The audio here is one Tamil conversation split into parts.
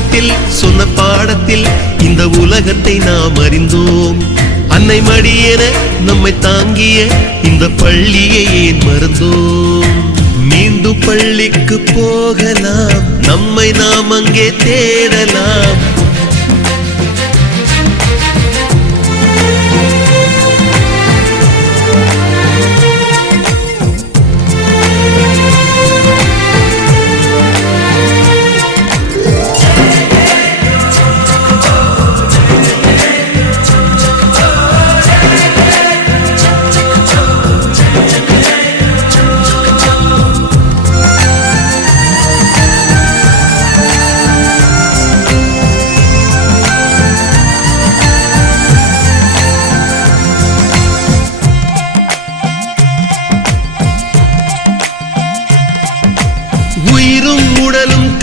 நேரத்தில் சொன்ன பாடத்தில் இந்த உலகத்தை நாம் அறிந்தோம் அன்னை மடியென நம்மை தாங்கிய இந்த பள்ளியை ஏன் மறந்தோம் மீண்டும் பள்ளிக்கு போகலாம் நம்மை நாம் அங்கே தேடலாம்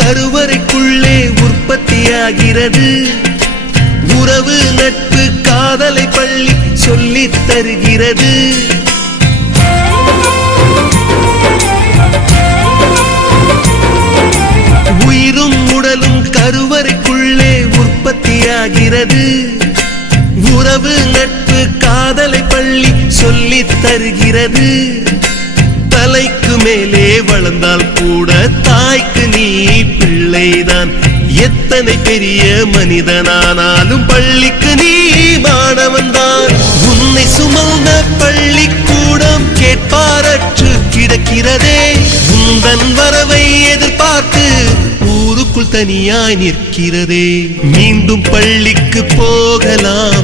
கருவறைக்குள்ளே உற்பத்தியாகிறது உறவு நட்பு காதலை பள்ளி சொல்லித் தருகிறது உயிரும் உடலும் கருவறைக்குள்ளே உற்பத்தியாகிறது உறவு நட்பு காதலை பள்ளி சொல்லித் தருகிறது தலைக்கு மேலே வளர்ந்தால் கூட தாய்க்கு நீ பிள்ளைதான் எத்தனை பெரிய மனிதனானாலும் பள்ளிக்கு நீ மாணவன் தான் உன்னை சுமந்த பள்ளிக்கூடம் கேட்பாரற்று கிடக்கிறதே உந்தன் வரவை எதிர்பார்த்து ஊருக்குள் தனியாய் நிற்கிறதே மீண்டும் பள்ளிக்கு போகலாம்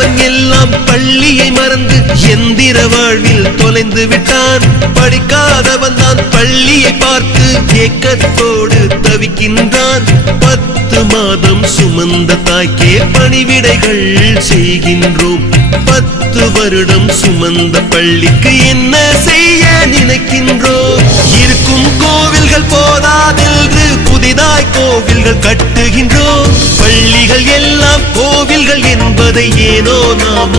படித்தவன் எல்லாம் பள்ளியை மறந்து எந்திர வாழ்வில் தொலைந்து விட்டான் படிக்காதவன் தான் பள்ளியை பார்த்து ஏக்கத்தோடு தவிக்கின்றான் பத்து மாதம் சுமந்த தாய்க்கே பணிவிடைகள் செய்கின்றோம் பத்து வருடம் சுமந்த பள்ளிக்கு என்ன செய்ய நினைக்கின்றோம் இருக்கும் கோவில்கள் போதாதென்று புதிதாய் கோவில்கள் கட்டுகின்றோம் ¡Suscríbete al no.